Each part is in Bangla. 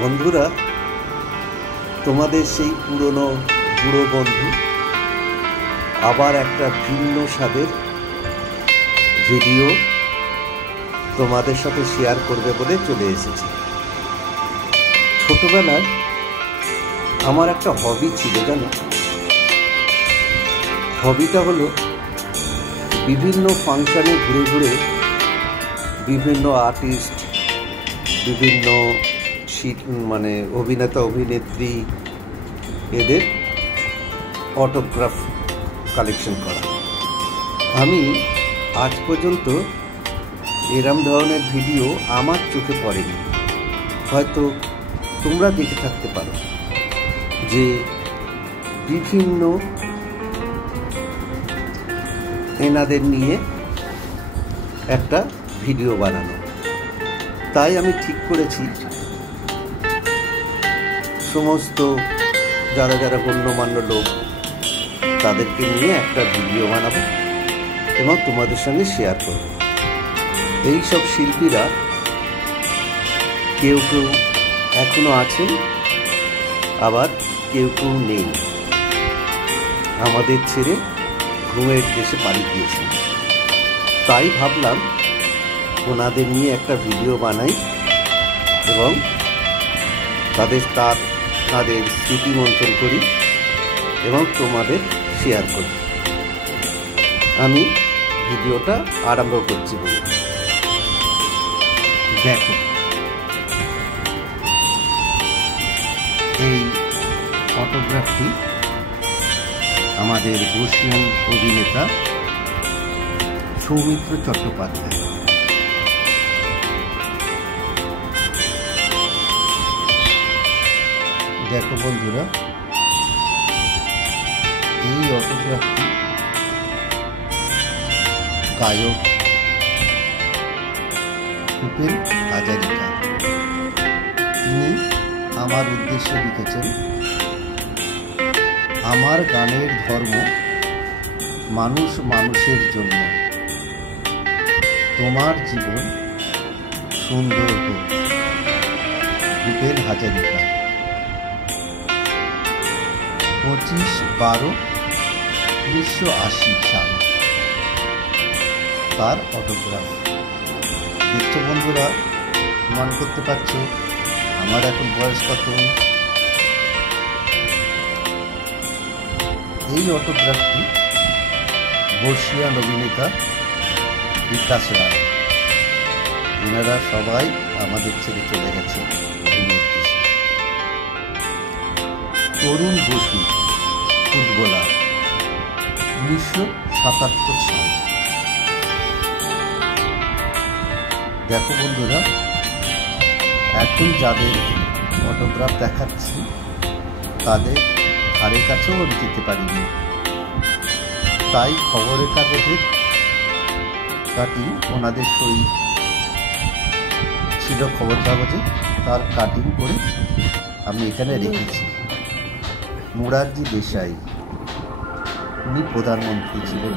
বন্ধুরা, তোমাদের সেই পুরনো বুড়ো বন্ধু আবার একটা ভিন্ন স্বাদের ভিডিও তোমাদের সাথে শেয়ার করবে বলে চলে এসেছি। ছোটবেলায় আমার একটা হবি ছিল, জানো। হবিটা হলো বিভিন্ন ফাংশানে ঘুরে ঘুরে বিভিন্ন আর্টিস্ট, বিভিন্ন অভিনেতা অভিনেত্রী এদের অটোগ্রাফ কালেকশন করা। আমি আজ পর্যন্ত এরম ধরনের ভিডিও আমার চোখে পড়েনি। হয়তো তোমরা দেখে থাকতে পারো যে বিভিন্ন এনাদের নিয়ে একটা ভিডিও বানানো। তাই আমি ঠিক করেছি সমস্ত যারা যারা গণ্যমান্য লোক তাদেরকে নিয়ে একটা ভিডিও বানাবো এবং তোমাদের সঙ্গে শেয়ার করব। এই সব শিল্পীরা কেউ কেউ এখনো আছেন, আবার কেউ কেউ নেই, আমাদের ছেড়ে ঘুমের দেশে পাড়ি দিয়েছেন। তাই ভাবলাম ওনাদের নিয়ে একটা ভিডিও বানাই এবং তাদের স্মৃতি মন্থন করি এবং তোমাদের শেয়ার করি। আমি ভিডিওটা আরম্ভ করছি। দেখো, এই ফটোগ্রাফটি আমাদের বর্ষীয়ান অভিনেতা সৌমিত্র চট্টোপাধ্যায়। দেখো বন্ধুরা, এই অটোগ্রাফটি গায়ক ভূপেন হাজারিকা। তিনি আমার উদ্দেশ্যে লিখেছেন, আমার গানের ধর্ম মানুষ মানুষের জন্য, তোমার জীবন সুন্দর হোক। ভূপেন হাজারিকা, 25/12/1980 সাল তার অটোগ্রাফ। দেখছো বন্ধুরা, প্রমাণ করতে পারছো আমার এখন বয়স কত। এই অটোগ্রাফটি বর্ষীয়ান অভিনেতা বিকাশ রায়। এনারা সবাই আমাদের ছেড়ে চলে গেছে। তরুণ বসু, ফুটবলার, 1977 সাল। দেখো বন্ধুরা, এখন যাদের অটোগ্রাফ দেখাচ্ছি তাদের ধারে কাছেও আমি যেতে পারিনি। তাই খবরের কাগজের কাটিং, ওনাদের সই ছিল খবর কাগজে, তার কাটিং করে আমি এখানে রেখেছি। মোরারজি দেশাই, উনি প্রধানমন্ত্রী ছিলেন।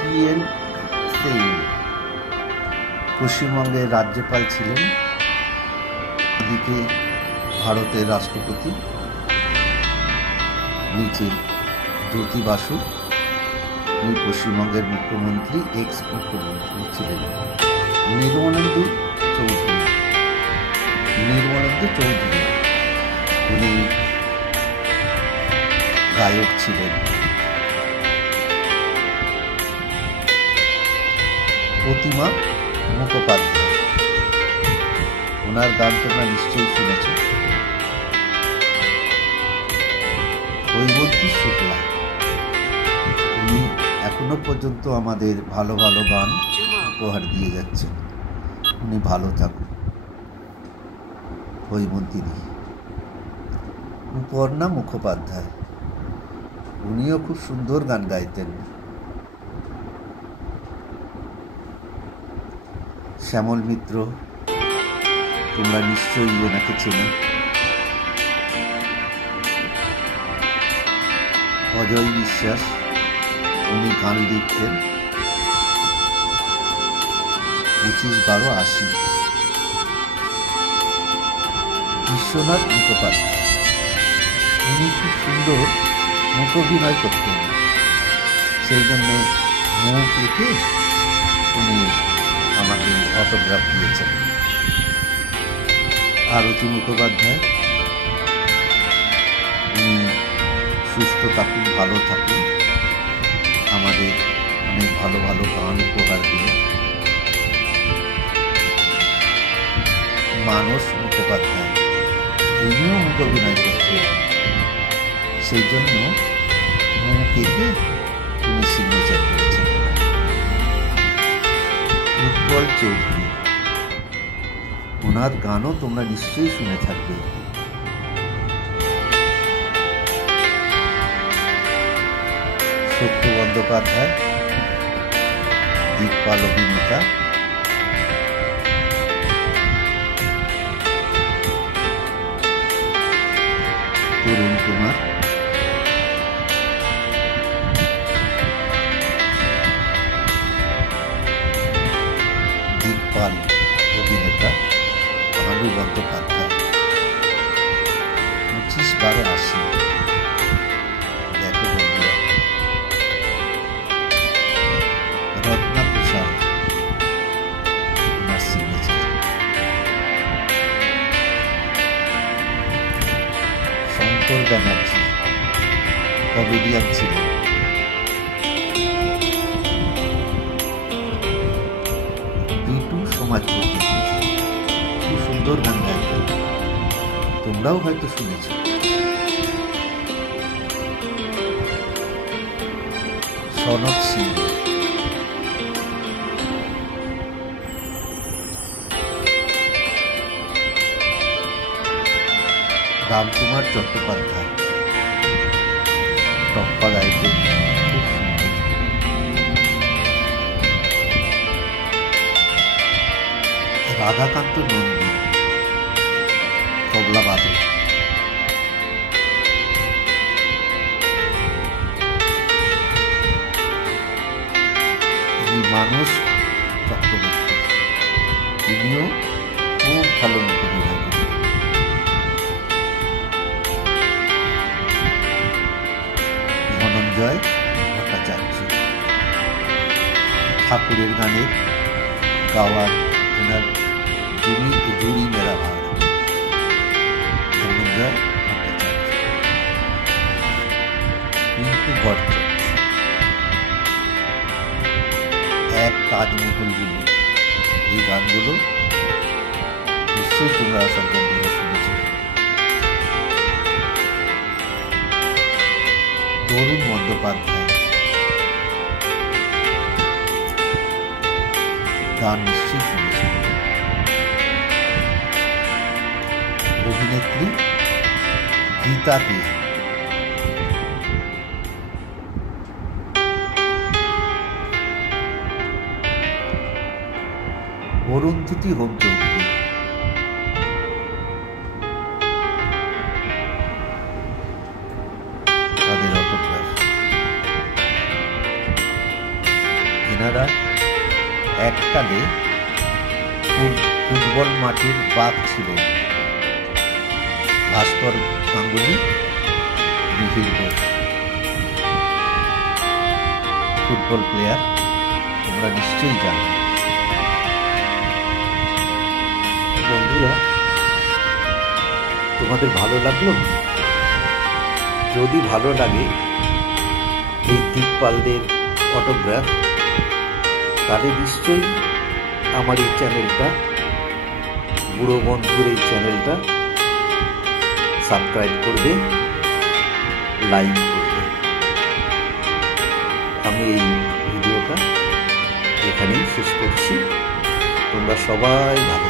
PN সেন পশ্চিমবঙ্গের রাজ্যপাল ছিলেন। এদিকে ভারতের রাষ্ট্রপতি, নিচে জ্যোতি বাসু, উনি পশ্চিমবঙ্গের মুখ্যমন্ত্রী, এক্স মুখ্যমন্ত্রী ছিলেন। নির্মলেন্দু চৌধুরী, উনি গায়ক ছিলেন। প্রতিমা মুখোপাধ্যায়, ওনার গান তোমরা নিশ্চয়ই শুনেছ। হৈমন্তী শুক্লা, উনি এখনো পর্যন্ত আমাদের ভালো ভালো গান উপহার দিয়ে যাচ্ছেন। উনি ভালো থাকুন। হৈমন্তী দি। উপর্ণা মুখোপাধ্যায়, উনিও খুব সুন্দর গান গাইতেন। শ্যামল মিত্র, তোমরা নিশ্চয়ই ওনাকে চেনো। অজয় বিশ্বাস, উনি গান লিখতেন। 25/12/80 বিশ্বনাথ মুখোপাধ্যায়। উনি খুব সুন্দর মুখ অভিনয় করতেন, সেই জন্য মুখ রেখে উনি আমাকে অটোগ্রাফ দিয়েছেন। আরতি মুখোপাধ্যায়, উনি সুস্থ থাকুন, ভালো থাকুন, আমাদের অনেক ভালো ভালো গান উপহার দিন। মানস মুখোপাধ্যায়, উনিও মুখ অভিনয় করতেন, সেই জন্য মুখ এঁকে উনি সিগনেচার করেছেন। উৎপল চৌধুরী, ওনার গানও তোমরা নিশ্চয়ই শুনে থাকবে। সত্য বন্দ্যোপাধ্যায়, দিকপাল অভিনেতা। তরুণ কুমার, দিকপাল অভিনেতা। ভানু বন্দ্যোপাধ্যায়, 25/12/80। দেখো বন্ধুরা, রত্না প্রসাদ, ওনার সিগনেচার। শঙ্কর ব্যানার্জি, কমেডিয়ান ছিলেন। বিটু সমাজপতি, খুব সুন্দর গান গাইতেন, তোমরাও হয়তো শুনেছ। সনৎ সিং, রামকুমার চট্টোপাধ্যায়, টপ্পা গাইতেন, খুব সুন্দর। রাধাকান্ত নন্দী, তবলা বাদক। মানস চক্রবর্তী, তিনিও খুব ভালো মুখ অভিনয় করেন। ধনঞ্জয় ভট্টাচার্য, ঠাকুরের গানের গাওয়ার ওনার জুড়ি মেরা ভার। ধনঞ্জয় ভট্টাচার্য। পিন্টু ভট্টাচার্য, এক তাজমহলগুলো, এই গানগুলো নিশ্চয়ই তোমরা সব বন্ধুরা শুনেছ। তরুণ বন্দ্যোপাধ্যায়, গান নিশ্চয়ই শুনেছ। অভিনেত্রী গীতা দে, অরুন্ধতী হোম চৌধুরী, তাদের অটোগ্রাফ। এনারা এককালে ফুটবল মাঠের বাঘ ছিলেন। ভাস্কর গাঙ্গুলি, মিহির ঘোষ, ফুটবল প্লেয়ার, তোমরা নিশ্চয়ই জানো। বন্ধুরা, তোমাদের ভালো লাগলো? যদি ভালো লাগে এই দিকপালদের অটোগ্রাফ, তাহলে নিশ্চয়ই আমার এই চ্যানেলটা, বুড়ো বন্ধুর এই চ্যানেলটা সাবস্ক্রাইব করবে, লাইক করবে। আমি এই ভিডিওটা এখানেই শেষ করছি। তোমরা সবাই ভালো